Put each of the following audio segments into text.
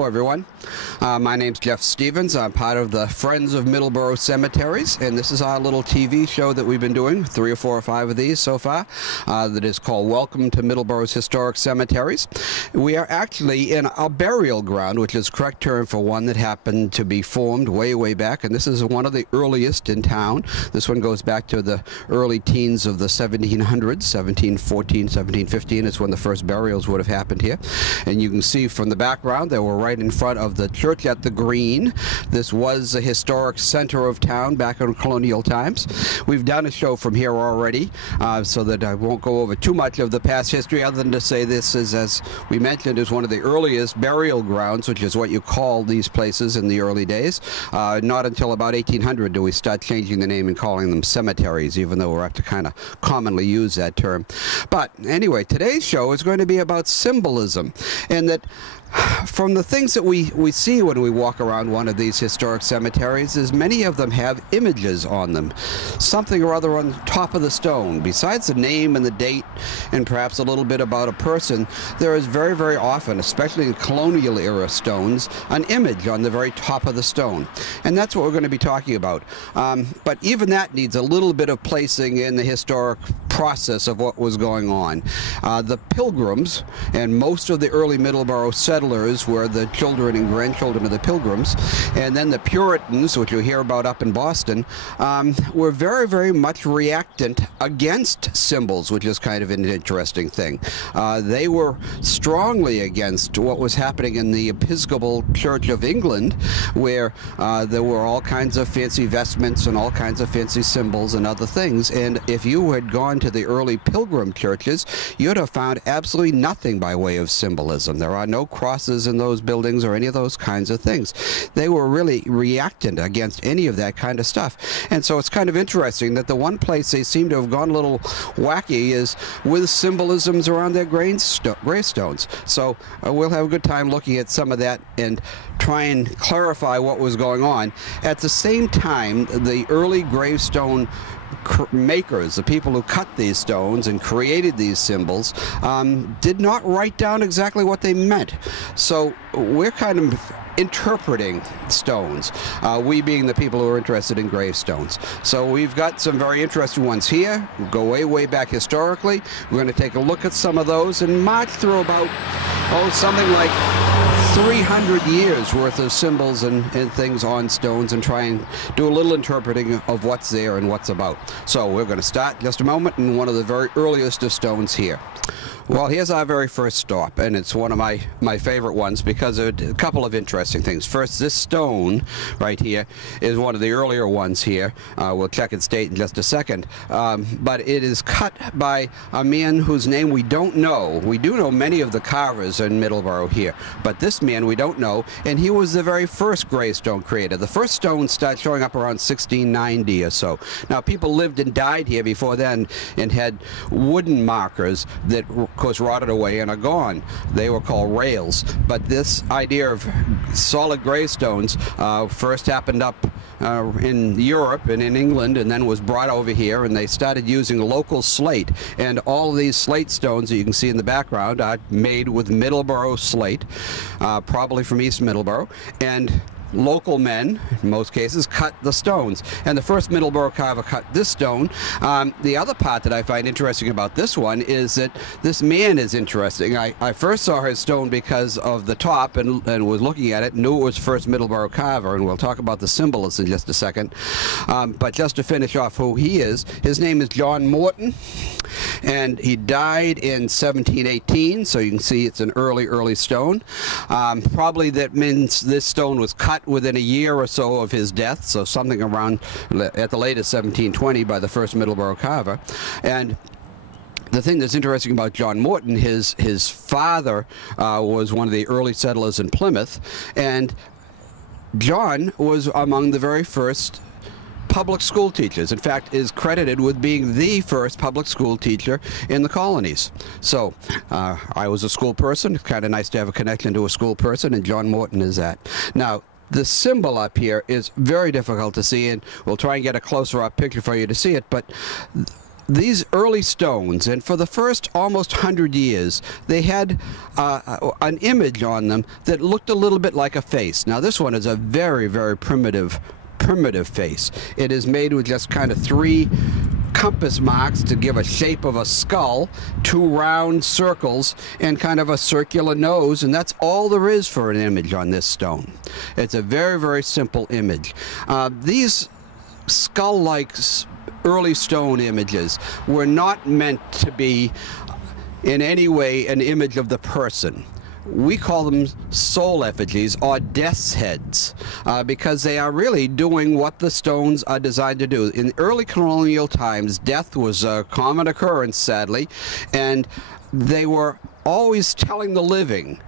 Hello everyone, my name's Jeff Stevens. I'm part of the Friends of Middleborough Cemeteries, and this is our little TV show that we've been doing, 3 or 4 or 5 of these so far, that is called Welcome to Middleborough's Historic Cemeteries. We are actually in a burial ground, which is the correct term for one that happened to be formed way back, and this is one of the earliest in town. This one goes back to the early teens of the 1700s, 1714, 1715 is when the first burials would have happened here. And you can see from the background that we're right in front of the church at the Green. This was a historic center of town back in colonial times. We've done a show from here already, so that I won't go over too much of the past history other than to say this is, as we mentioned, is one of the earliest burial grounds, which is what you call these places in the early days. Not until about 1800 do we start changing the name and calling them cemeteries, even though we're up to kind of commonly use that term. But anyway, today's show is going to be about symbolism, and that from the things that we see when we walk around one of these historic cemeteries is many of them have images on them, something or other on top of the stone. Besides the name and the date and perhaps a little bit about a person, there is very often, especially in colonial era stones, an image on the very top of the stone. And that's what we're going to be talking about. But even that needs a little bit of placing in the historic process of what was going on. The Pilgrims and most of the early Middleborough settlers were the children and grandchildren of the Pilgrims, and then the Puritans, which you hear about up in Boston, were very much reactant against symbols, which is kind of an interesting thing. They were strongly against what was happening in the Episcopal Church of England, where there were all kinds of fancy vestments and all kinds of fancy symbols and other things. And if you had gone to the early Pilgrim churches, you'd have found absolutely nothing by way of symbolism. There are no crosses in those buildings or any of those kinds of things. They were really reactant against any of that kind of stuff. And so it's kind of interesting that the one place they seem to have gone a little wacky is with symbolisms around their gravestones. So we'll have a good time looking at some of that and try and clarify what was going on. At the same time, the early gravestone makers, the people who cut these stones and created these symbols, did not write down exactly what they meant. So we're kind of interpreting stones, we being the people who are interested in gravestones. So we've got some very interesting ones here. We'll go way back historically. We're going to take a look at some of those and march through about, something like 300 years worth of symbols and things on stones and try and do a little interpreting of what's there and what's about. So we're going to start in just a moment in one of the very earliest of stones here. Well, here's our very first stop, and it's one of my favorite ones because of a couple of interesting things. First, this stone right here is one of the earlier ones here. We'll check its date in just a second. But it is cut by a man whose name we don't know. We do know many of the carvers in Middleborough here, but this man we don't know, and he was the very first gravestone creator. The first stones start showing up around 1690 or so. Now, people lived and died here before then and had wooden markers that, of course, rotted away and are gone. They were called rails. But this idea of solid gravestones first happened up in Europe and in England, and then was brought over here, and they started using local slate. And all of these slate stones that you can see in the background are made with Middleborough slate, probably from East Middleborough, and local men, in most cases, cut the stones. And the first Middleborough carver cut this stone. The other part that I find interesting about this one is that this man is interesting. I first saw his stone because of the top and was looking at it, knew it was first Middleborough carver, and we'll talk about the symbolism in just a second. But just to finish off who he is, his name is John Morton, and he died in 1718, so you can see it's an early stone. Probably that means this stone was cut within a year or so of his death, so something around at the latest 1720 by the first Middleborough carver. And the thing that's interesting about John Morton, his father was one of the early settlers in Plymouth, and John was among the very first public school teachers. In fact, is credited with being the first public school teacher in the colonies. So I was a school person. It's kind of nice to have a connection to a school person, and John Morton is that. Now, the symbol up here is very difficult to see, and we'll try and get a closer up picture for you to see it, but these early stones, and for the first almost 100 years, they had an image on them that looked a little bit like a face. Now this one is a very, very primitive face. It is made with just kind of 3 compass marks to give a shape of a skull, 2 round circles, and kind of a circular nose, and that's all there is for an image on this stone. It's a very, very simple image. These skull-like early stone images were not meant to be in any way an image of the person. We call them soul effigies or death's heads because they are really doing what the stones are designed to do. In early colonial times, death was a common occurrence, sadly, and they were always telling the living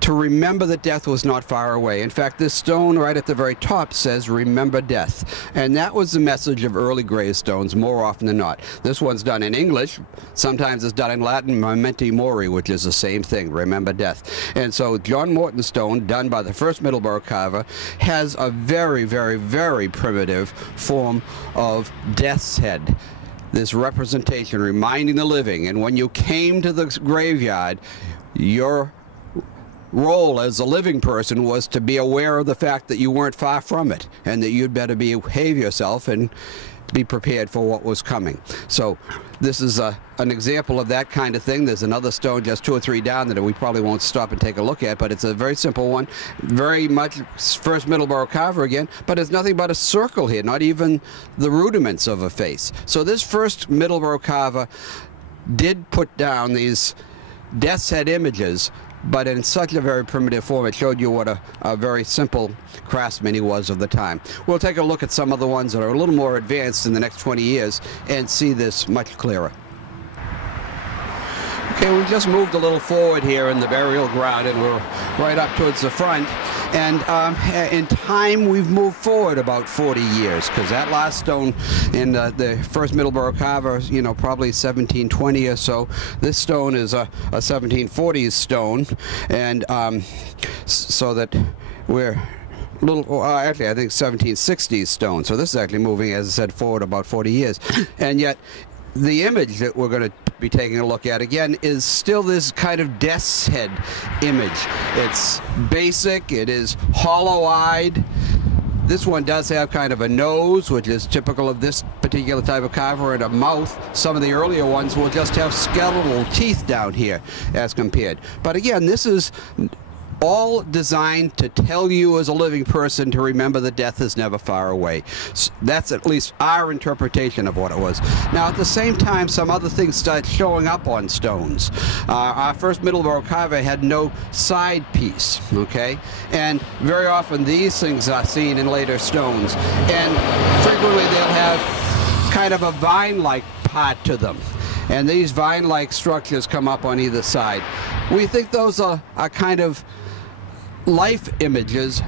to remember that death was not far away. In fact, this stone right at the very top says, "Remember death." And that was the message of early gravestones more often than not. This one's done in English. Sometimes it's done in Latin, memento mori, which is the same thing, remember death. And so John Morton's stone, done by the first Middleborough carver, has a very, very, very primitive form of death's head. This representation reminding the living, and when you came to the graveyard, your role as a living person was to be aware of the fact that you weren't far from it and that you'd better behave yourself and be prepared for what was coming. So this is an example of that kind of thing. There's another stone just 2 or 3 down that we probably won't stop and take a look at, but it's a very simple one, very much first Middleborough carver again, but it's nothing but a circle here, not even the rudiments of a face. So this first Middleborough carver did put down these death's head images, but in such a very primitive form. It showed you what a very simple craftsman he was of the time. We'll take a look at some of the ones that are a little more advanced in the next 20 years and see this much clearer. Okay, we've just moved a little forward here in the burial ground, and we're right up towards the front. And in time, we've moved forward about 40 years, because that last stone in the first Middleborough carver, you know, probably 1720 or so. This stone is a 1740s stone, and so that we're actually, I think 1760s stone. So this is actually moving, as I said, forward about 40 years. And yet, the image that we're going to be taking a look at again is still this kind of death's head image. It's basic, it is hollow-eyed. This one does have kind of a nose, which is typical of this particular type of carver, and a mouth. Some of the earlier ones will just have skeletal teeth down here as compared. But again, this is all designed to tell you as a living person to remember that death is never far away. So that's at least our interpretation of what it was. Now at the same time, some other things start showing up on stones. Our first Middleborough carver had no side piece, okay? And very often these things are seen in later stones, and frequently they'll have kind of a vine-like part to them. And these vine-like structures come up on either side. We think those are kind of life images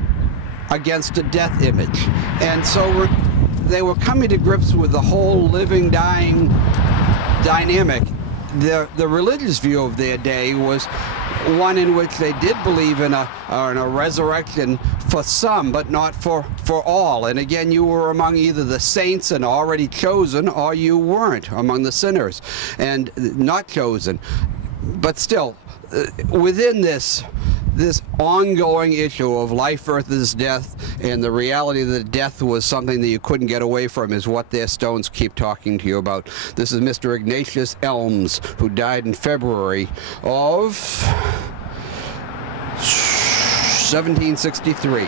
against a death image. And so they were coming to grips with the whole living, dying dynamic. The religious view of their day was one in which they did believe in a resurrection for some, but not for all. And again, you were among either the saints and already chosen, or you weren't, among the sinners and not chosen. But still, within this ongoing issue of life versus death, and the reality that death was something that you couldn't get away from, is what their stones keep talking to you about. This is Mr. Ignatius Elms, who died in February of 1763.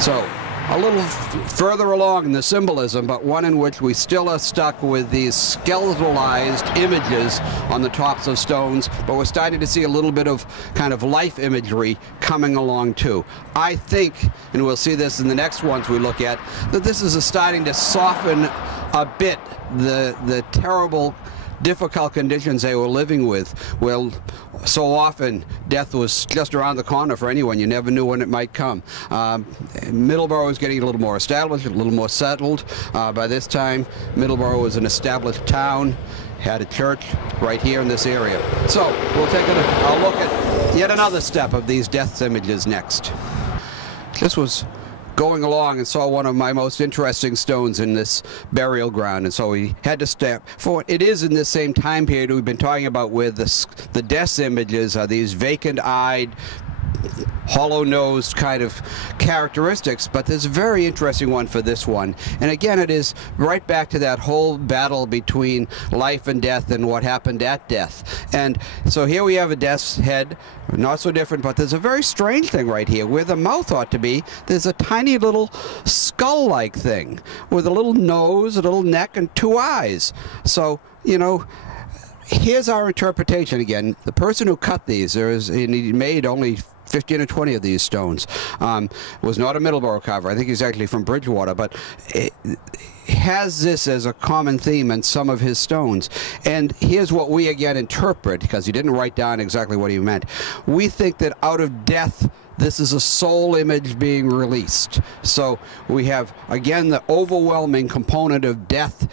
So a little further along in the symbolism, but one in which we still are stuck with these skeletalized images on the tops of stones, but we're starting to see a little bit of kind of life imagery coming along too. I think, and we'll see this in the next ones we look at, that this is starting to soften a bit the terrible, difficult conditions they were living with. Well, so often death was just around the corner for anyone. You never knew when it might come. Middleborough was getting a little more established, a little more settled. By this time, Middleborough was an established town, had a church right here in this area. So we'll take a look at yet another step of these death images next. This was going along and saw one of my most interesting stones in this burial ground, and so we had to step forward. It is in this same time period we've been talking about where the death images are these vacant-eyed, hollow-nosed kind of characteristics, but there's a very interesting one for this one. And again, it is right back to that whole battle between life and death and what happened at death. And so here we have a death's head, not so different, but there's a very strange thing right here. Where the mouth ought to be, there's a tiny little skull-like thing with a little nose, a little neck, and two eyes. So, you know, here's our interpretation again. The person who cut these, and he made only 15 or 20 of these stones, was not a Middleborough carver. I think he's actually from Bridgewater, but it has this as a common theme in some of his stones. And here's what we again interpret, because he didn't write down exactly what he meant. We think that out of death, this is a soul image being released. So we have, again, the overwhelming component of death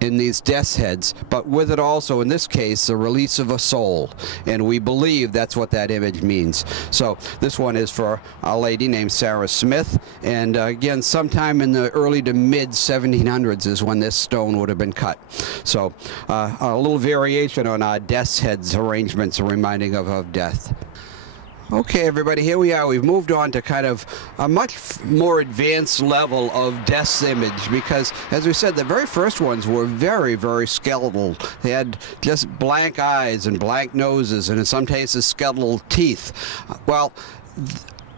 in these death's heads, but with it also, in this case, the release of a soul. And we believe that's what that image means. So this one is for a lady named Sarah Smith, and again, sometime in the early to mid 1700s is when this stone would have been cut. So a little variation on our death's heads arrangements reminding of death. Okay, everybody, here we are. We've moved on to kind of a much more advanced level of death's image, because, as we said, the very first ones were very, very skeletal. They had just blank eyes and blank noses, and in some cases skeletal teeth. Well,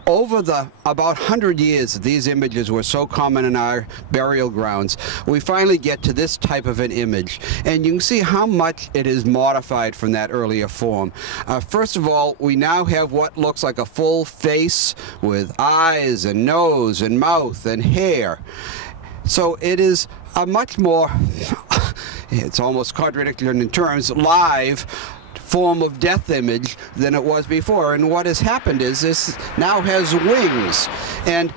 over the about 100 years these images were so common in our burial grounds, we finally get to this type of an image, and you can see how much it is modified from that earlier form. First of all, we now have what looks like a full face with eyes and nose and mouth and hair. So it is a much more, it's almost contradictory in terms, live form of death image than it was before. And what has happened is this now has wings, and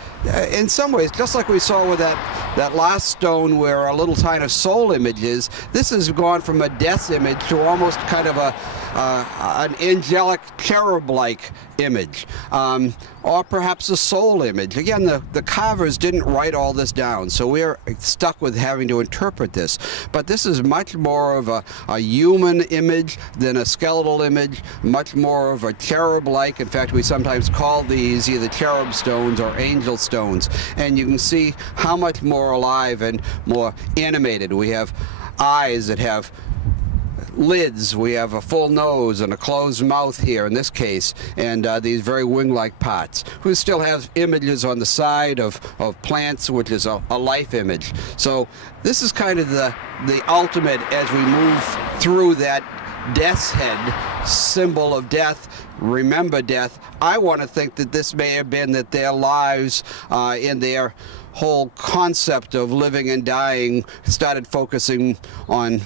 in some ways, just like we saw with that last stone where a little tiny soul image is, this has gone from a death image to almost kind of an angelic cherub-like image, or perhaps a soul image. Again, the carvers didn't write all this down, so we're stuck with having to interpret this. But this is much more of a human image than a skeletal image, much more of a cherub-like. In fact, we sometimes call these either cherub stones or angel stones. And you can see how much more alive and more animated. We have eyes that have lids, we have a full nose and a closed mouth here in this case, and these very wing-like parts. We still have images on the side of plants, which is a life image. So this is kind of the ultimate as we move through that death's head, symbol of death. Remember death. I want to think that this may have been that their lives in their whole concept of living and dying started focusing on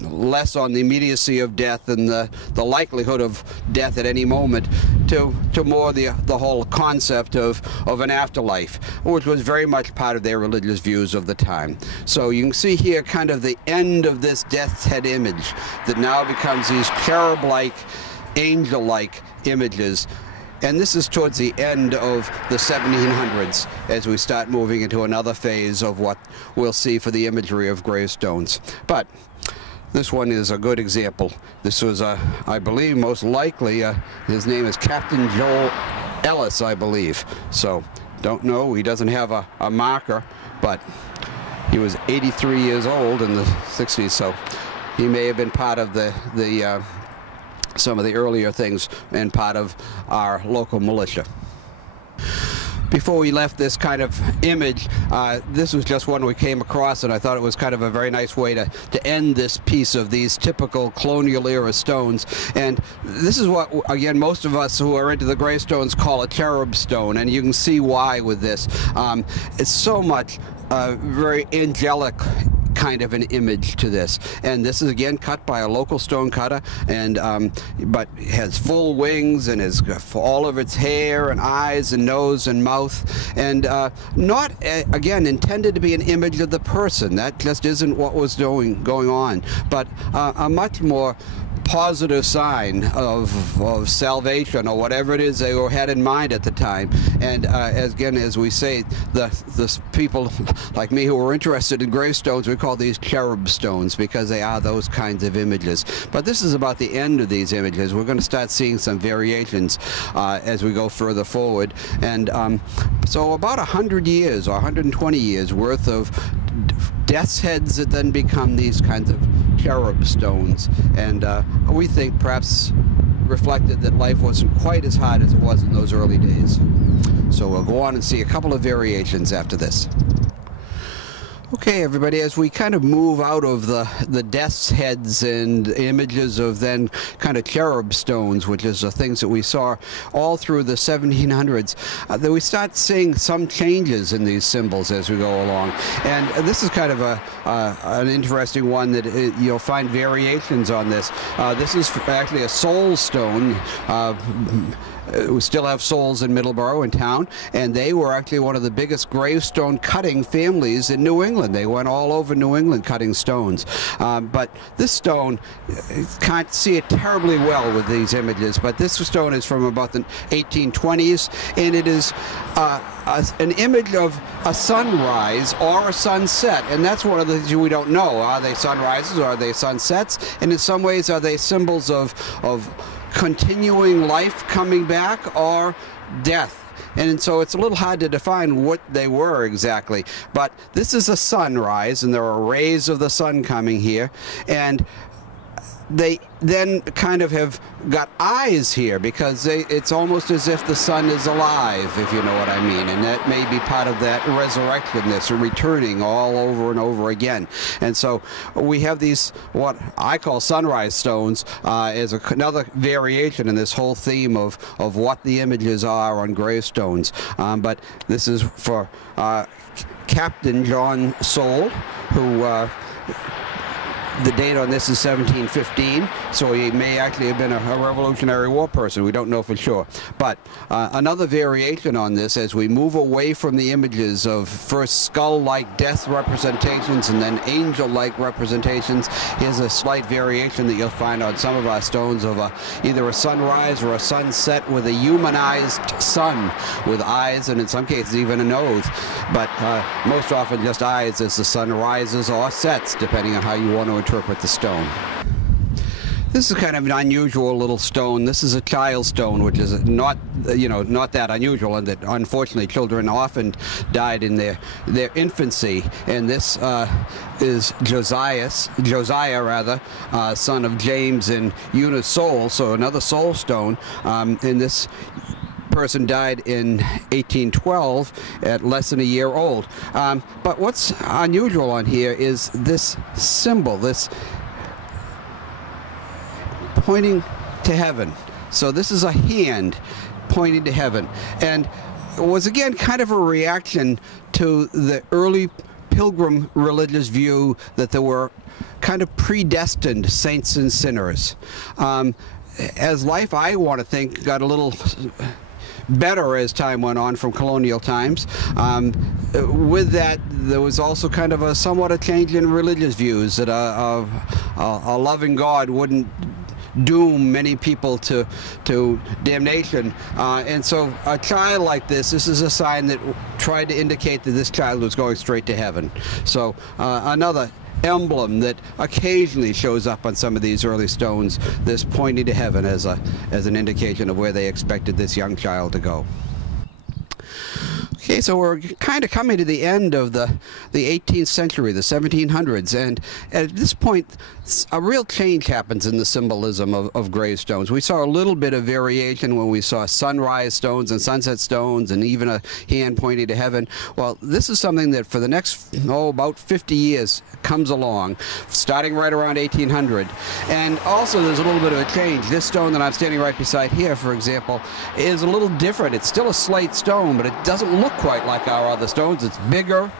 less on the immediacy of death and the likelihood of death at any moment to more the whole concept of an afterlife, which was very much part of their religious views of the time. So you can see here kind of the end of this death's head image that now becomes these cherub-like, angel-like images. And this is towards the end of the 1700s as we start moving into another phase of what we'll see for the imagery of gravestones. But this one is a good example. This was, I believe, most likely, his name is Captain Joel Ellis, I believe. So, don't know, he doesn't have a marker, but he was 83 years old in the 60s, so he may have been part of some of the earlier things and part of our local militia. Before we left this kind of image, this was just one we came across, and I thought it was kind of a very nice way to end this piece of these typical colonial era stones. And this is what, again, most of us who are into the gravestones call a cherub stone, and you can see why with this. It's so much very angelic kind of an image to this, and this is again cut by a local stone cutter, and but it has full wings and has all of its hair and eyes and nose and mouth, and not again intended to be an image of the person. That just isn't what was going on, but a much more positive sign of salvation or whatever it is they had in mind at the time. And as we say, the people like me who were interested in gravestones, we call these cherub stones because they are those kinds of images. But this is about the end of these images. We're going to start seeing some variations as we go further forward. And so about 100 years or 120 years worth of death's heads that then become these kinds of cherub stones, and we think perhaps reflected that life wasn't quite as hard as it was in those early days. So we'll go on and see a couple of variations after this. Okay, everybody, as we kind of move out of the death's heads and images of then kind of cherub stones, which is the things that we saw all through the 1700s, that we start seeing some changes in these symbols as we go along. And this is kind of an interesting one that you'll find variations on this. This is actually a soul stone. We still have souls in Middleborough in town, and they were actually one of the biggest gravestone cutting families in New England. They went all over New England cutting stones. But this stone, you can't see it terribly well with these images, but this stone is from about the 1820s, and it is an image of a sunrise or a sunset, and that's one of the things we don't know. Are they sunrises or are they sunsets? And in some ways, are they symbols of continuing life coming back or death? And so it's a little hard to define what they were exactly. But this is a sunrise, and there are rays of the sun coming here, and they then kind of have got eyes here because it's almost as if the sun is alive, if you know what I mean, and that may be part of that resurrection, this returning all over and over again. And so we have these, what I call sunrise stones, as another variation in this whole theme of what the images are on gravestones. But this is for Captain John Soule, who the date on this is 1715, so he may actually have been a Revolutionary War person. We don't know for sure. But another variation on this, as we move away from the images of first skull-like death representations and then angel-like representations, here's a slight variation that you'll find on some of our stones of either a sunrise or a sunset with a humanized sun with eyes and in some cases even a nose. But most often just eyes as the sun rises or sets, depending on how you want to interpret the stone. This is kind of an unusual little stone. This is a child stone, which is not, not that unusual, and that unfortunately children often died in their infancy. And this is Josiah, son of James and Eunice Soule, so another soul stone. And this person died in 1812 at less than a year old. But what's unusual on here is this symbol, this pointing to heaven. So this is a hand pointing to heaven, and it was again kind of a reaction to the early pilgrim religious view that there were kind of predestined saints and sinners. As life, I want to think, got a little better as time went on from colonial times. With that, there was also kind of somewhat a change in religious views, that a loving God wouldn't doom many people to damnation, and so a child like this is a sign that tried to indicate that this child was going straight to heaven. So another emblem that occasionally shows up on some of these early stones, this pointing to heaven as an indication of where they expected this young child to go. Okay, so we're kind of coming to the end of the 18th century, the 1700s, and at this point a real change happens in the symbolism of gravestones. We saw a little bit of variation when we saw sunrise stones and sunset stones and even a hand pointing to heaven. Well, this is something that for the next, about 50 years comes along, starting right around 1800. And also there's a little bit of a change. This stone that I'm standing right beside here, for example, is a little different. It's still a slate stone, but it doesn't look quite like our other stones. It's bigger,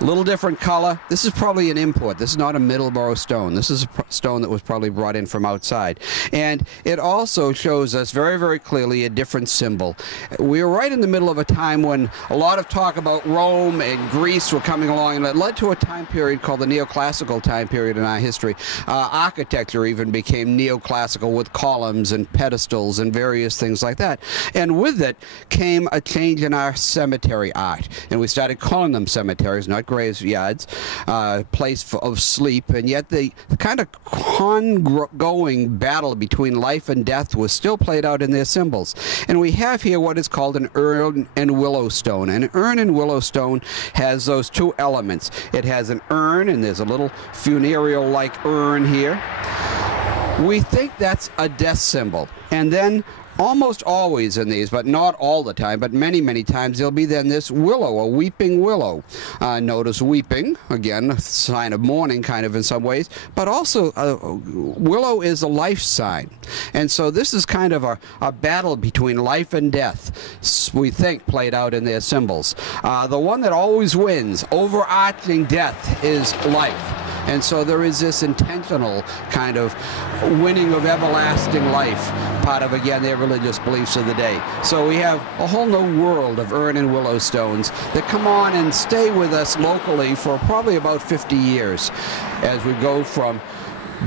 A little different color. This is probably an import. This is not a Middleborough stone. This is a stone that was probably brought in from outside. And it also shows us very, very clearly a different symbol. We are right in the middle of a time when a lot of talk about Rome and Greece were coming along, and it led to a time period called the neoclassical time period in our history. Architecture even became neoclassical with columns and pedestals and various things like that. And with it came a change in our cemetery art. And we started calling them cemeteries, not graveyards, place of sleep, and yet the kind of ongoing battle between life and death was still played out in their symbols. And we have here what is called an urn and willow stone. An urn and willow stone has those two elements. It has an urn, and there's a little funereal-like urn here. We think that's a death symbol. And then almost always in these, but not all the time, but many, many times, there'll be then this willow, a weeping willow. Notice weeping, again, a sign of mourning kind of in some ways, but also willow is a life sign. And so this is kind of a battle between life and death, we think, played out in their symbols. The one that always wins, overarching death, is life. And so there is this intentional kind of winning of everlasting life, part of, again, their religious beliefs of the day. So we have a whole new world of urn and willow stones that come on and stay with us locally for probably about 50 years as we go from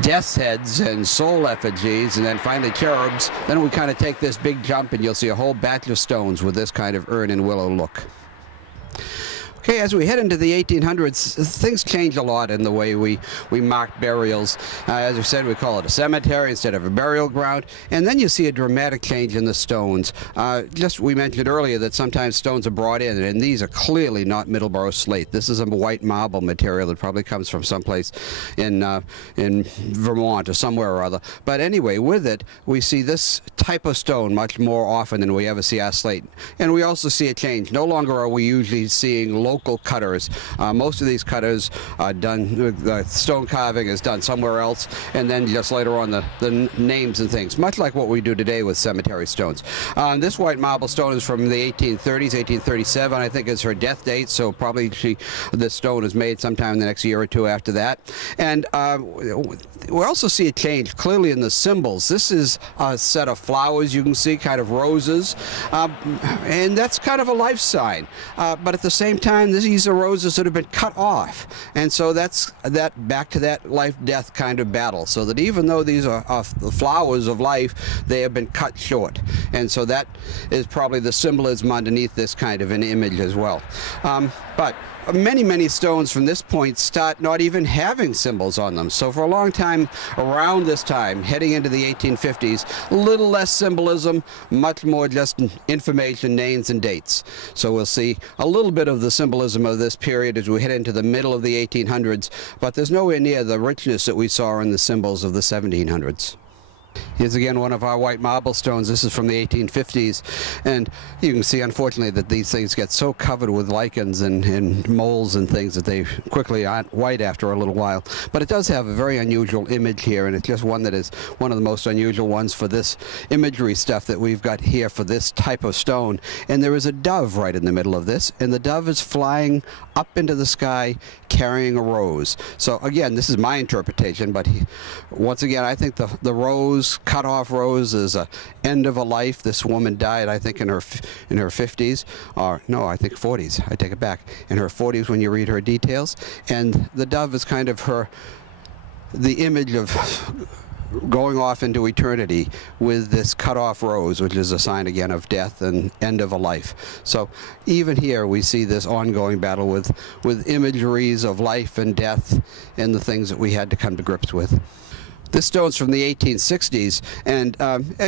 death's heads and soul effigies and then finally cherubs. Then we kind of take this big jump and you'll see a whole batch of stones with this kind of urn and willow look. Okay, as we head into the 1800s, things change a lot in the way we mark burials. As we said, we call it a cemetery instead of a burial ground. And then you see a dramatic change in the stones. We mentioned earlier that sometimes stones are brought in, and these are clearly not Middleborough slate. This is a white marble material that probably comes from someplace in Vermont or somewhere or other. But anyway, with it, we see this type of stone much more often than we ever see our slate. And we also see a change. No longer are we usually seeing local cutters. Most of these cutters are done, stone carving is done somewhere else, and then just later on the names and things, much like what we do today with cemetery stones. This white marble stone is from the 1830s, 1837, I think is her death date, so probably this stone is made sometime in the next year or two after that. And we also see a change clearly in the symbols. This is a set of flowers, you can see, kind of roses, and that's kind of a life sign. But at the same time, these are roses that have been cut off, and so that's back to that life-death kind of battle. So that even though these are the flowers of life, they have been cut short, and so that is probably the symbolism underneath this kind of an image as well. But many stones from this point start not even having symbols on them. So for a long time, around this time, heading into the 1850s, a little less symbolism, much more just information, names, and dates. So we'll see a little bit of the symbolism of this period as we head into the middle of the 1800s, but there's nowhere near the richness that we saw in the symbols of the 1700s. Here's again one of our white marble stones. This is from the 1850s, and you can see, unfortunately, that these things get so covered with lichens and molds and things that they quickly aren't white after a little while. But it does have a very unusual image here, and it's just one that is one of the most unusual ones for this imagery stuff that we've got here for this type of stone. And there is a dove right in the middle of this, and the dove is flying up into the sky carrying a rose. So again, this is my interpretation, but once again, I think the rose, cut off rose, is a end of a life. This woman died, I think, in her 50s, or no, I think 40s. I take it back. In her 40s when you read her details. And the dove is kind of the image of going off into eternity with this cut-off rose, which is a sign again of death and end of a life. So even here we see this ongoing battle with imageries of life and death and the things that we had to come to grips with. This stone's from the 1860s, and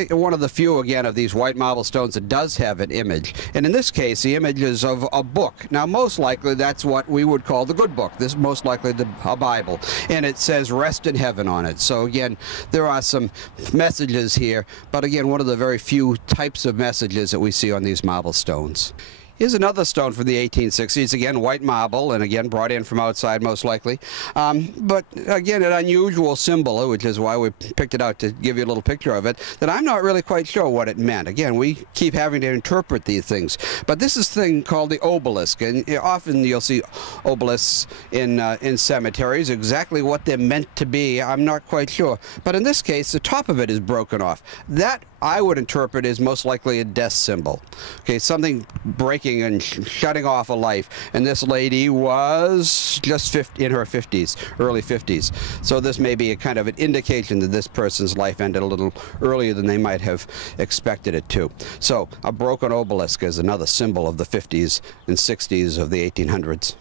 one of the few, again, of these white marble stones that does have an image. And in this case, the image is of a book. Now, most likely, that's what we would call the good book. This is most likely a Bible. And it says, "Rest in Heaven" on it. So, again, there are some messages here, but again, one of the very few types of messages that we see on these marble stones. Here's another stone from the 1860s, again white marble, and again brought in from outside most likely. But again, an unusual symbol, which is why we picked it out to give you a little picture of it, that I'm not really quite sure what it meant. Again, we keep having to interpret these things. But this is a thing called the obelisk, and often you'll see obelisks in cemeteries. Exactly what they're meant to be, I'm not quite sure. But in this case, the top of it is broken off. That I would interpret as most likely a death symbol. Okay, something breaking and shutting off a life. And this lady was just in her 50s, early 50s. So this may be a kind of an indication that this person's life ended a little earlier than they might have expected it to. So a broken obelisk is another symbol of the 50s and 60s of the 1800s.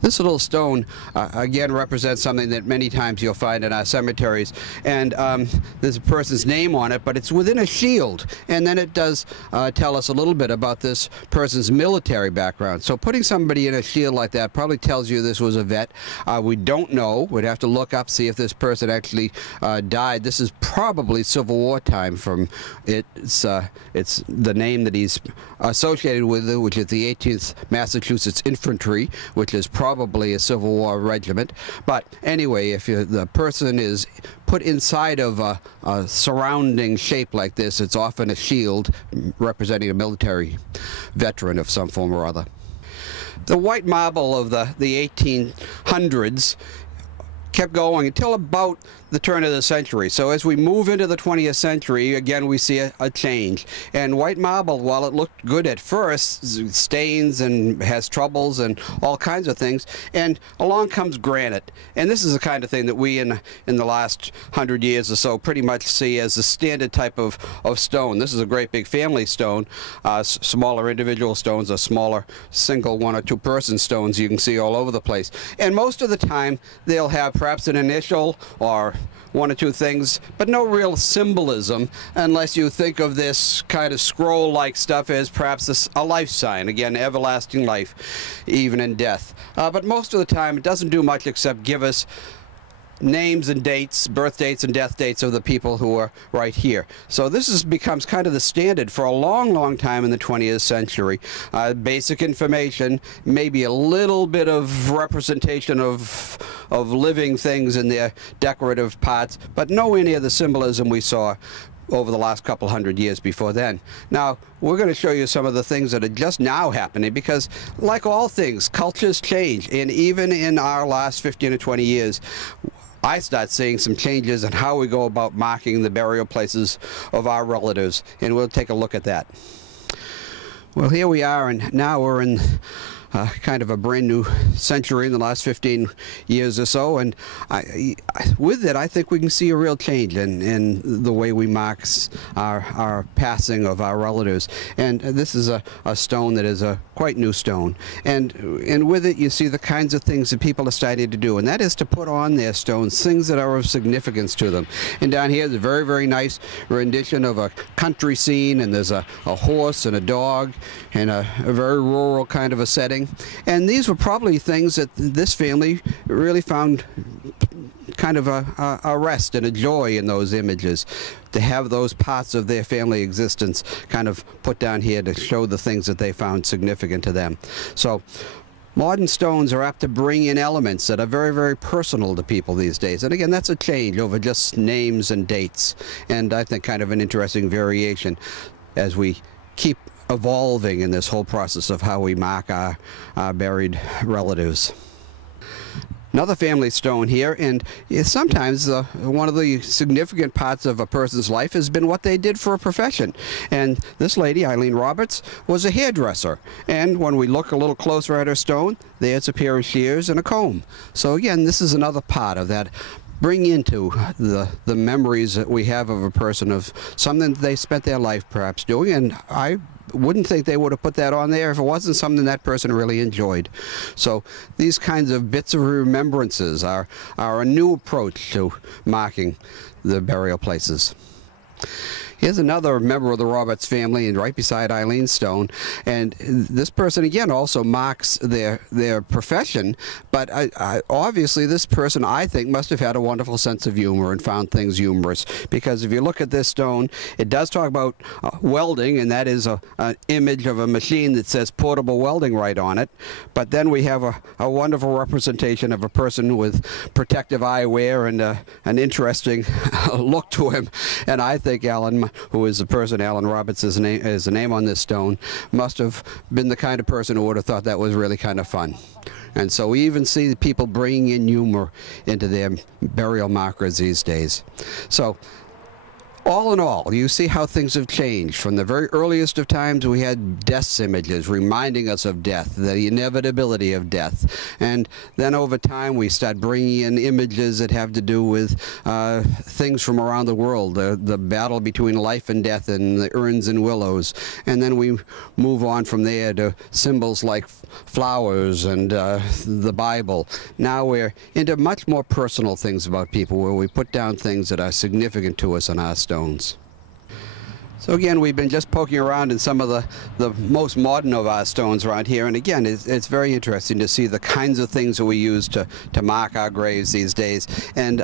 This little stone, again, represents something that many times you'll find in our cemeteries, and there's a person's name on it, but it's within a shield, and then it does tell us a little bit about this person's military background. So putting somebody in a shield like that probably tells you this was a vet. We don't know. We'd have to look up, see if this person actually died. This is probably Civil War time from it's the name that he's associated with, which is the 18th Massachusetts Infantry, which is probably a Civil War regiment. But anyway, if the person is put inside of a surrounding shape like this, it's often a shield representing a military veteran of some form or other. The white marble of the 1800s kept going until about the turn of the century. So as we move into the 20th century, again, we see a change. And white marble, while it looked good at first, stains and has troubles and all kinds of things. And along comes granite. And this is the kind of thing that we in the last 100 years or so pretty much see as the standard type of stone. This is a great big family stone. Smaller individual stones are smaller single one or two person stones you can see all over the place. And most of the time they'll have perhaps an initial or one or two things, but no real symbolism unless you think of this kind of scroll-like stuff as perhaps a life sign. Again, everlasting life, even in death. But most of the time it doesn't do much except give us names and dates, birth dates and death dates of the people who are right here. So this becomes kind of the standard for a long, long time in the 20th century. Basic information, maybe a little bit of representation of living things in their decorative parts, but no any of the symbolism we saw over the last couple hundred years before then. Now, we're going to show you some of the things that are just now happening because, like all things, cultures change, and even in our last 15 or 20 years, I start seeing some changes in how we go about marking the burial places of our relatives, and we'll take a look at that. Well, here we are, and now we're in kind of a brand new century in the last 15 years or so, and with it I think we can see a real change in the way we mark our passing of our relatives. And this is a stone that is a quite new stone, and with it you see the kinds of things that people are starting to do, and that is to put on their stones things that are of significance to them. And down here is a very, very nice rendition of a country scene, and there's a horse and a dog and a very rural kind of a setting. And these were probably things that this family really found kind of a rest and a joy in those images, to have those parts of their family existence kind of put down here to show the things that they found significant to them. So modern stones are apt to bring in elements that are very, very personal to people these days. And again, that's a change over just names and dates, and I think kind of an interesting variation as we keep evolving in this whole process of how we mark our buried relatives. Another family stone here, and sometimes one of the significant parts of a person's life has been what they did for a profession. And this lady, Eileen Roberts, was a hairdresser. And when we look a little closer at her stone, there's a pair of shears and a comb. So again, this is another part of that. Bring into the memories that we have of a person, of something that they spent their life perhaps doing, and I wouldn't think they would have put that on there if it wasn't something that person really enjoyed. So these kinds of bits of remembrances are a new approach to marking the burial places. Here's another member of the Roberts family, and right beside Eileen's stone. And this person, again, also marks their profession. But obviously, this person, I think, must have had a wonderful sense of humor and found things humorous. Because if you look at this stone, it does talk about welding, and that is an image of a machine that says portable welding right on it. But then we have a wonderful representation of a person with protective eyewear and an interesting look to him. And I think Alan, who is the person, Alan Roberts is the name on this stone, must have been the kind of person who would have thought that was really kind of fun. And so we even see people bringing in humor into their burial markers these days. So all in all, you see how things have changed. From the very earliest of times, we had death images reminding us of death, the inevitability of death. And then over time, we start bringing in images that have to do with things from around the world, the battle between life and death and the urns and willows. And then we move on from there to symbols like flowers and the Bible. Now we're into much more personal things about people, where we put down things that are significant to us on our stones. So again, we've been just poking around in some of the most modern of our stones around here, and again, it's very interesting to see the kinds of things that we use to mark our graves these days. And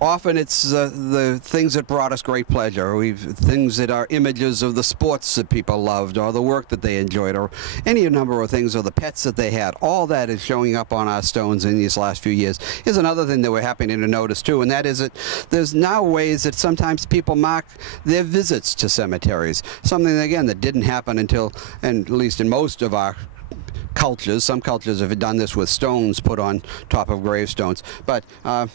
often it's the things that brought us great pleasure. Things that are images of the sports that people loved, or the work that they enjoyed, or any number of things, or the pets that they had. All that is showing up on our stones in these last few years. Here's another thing that we're happening to notice too, and that is that there's now ways that sometimes people mark their visits to cemeteries. Something, again, that didn't happen until, and at least in most of our cultures. Some cultures have done this with stones put on top of gravestones. But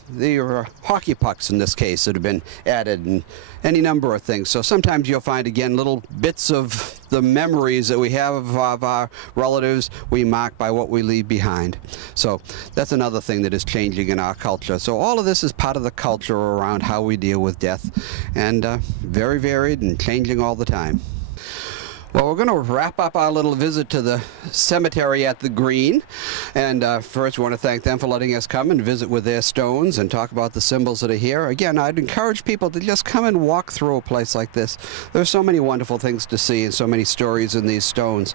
there are hockey pucks in this case that have been added, and any number of things. So sometimes you'll find, again, little bits of the memories that we have of our relatives we mark by what we leave behind. So that's another thing that is changing in our culture. So all of this is part of the culture around how we deal with death, and very varied and changing all the time. Well, we're going to wrap up our little visit to the cemetery at the Green. And first, we want to thank them for letting us come and visit with their stones and talk about the symbols that are here. Again, I'd encourage people to just come and walk through a place like this. There's so many wonderful things to see and so many stories in these stones.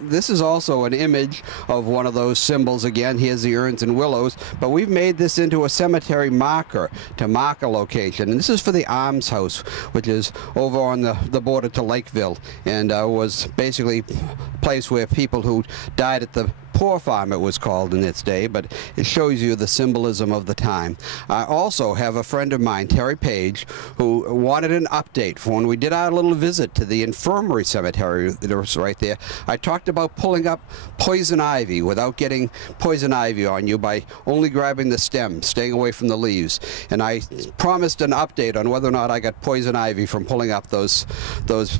This is also an image of one of those symbols. Again, here's the urns and willows. But we've made this into a cemetery marker to mark a location. And this is for the Arms House, which is over on the border to Lakeville. And was basically a place where people who died at the poor farm, it was called in its day, but it shows you the symbolism of the time. I also have a friend of mine, Terry Page, who wanted an update for when we did our little visit to the infirmary cemetery that was right there. I talked about pulling up poison ivy without getting poison ivy on you by only grabbing the stem, staying away from the leaves. And I promised an update on whether or not I got poison ivy from pulling up those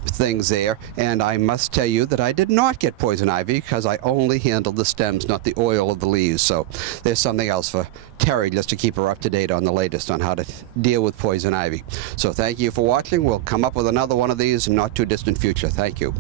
things there. And I must tell you that I did not get poison ivy, because I only handled the stems, not the oil of the leaves. So there's something else for Terry, just to keep her up to date on the latest on how to deal with poison ivy. So thank you for watching. We'll come up with another one of these in not too distant future. Thank you.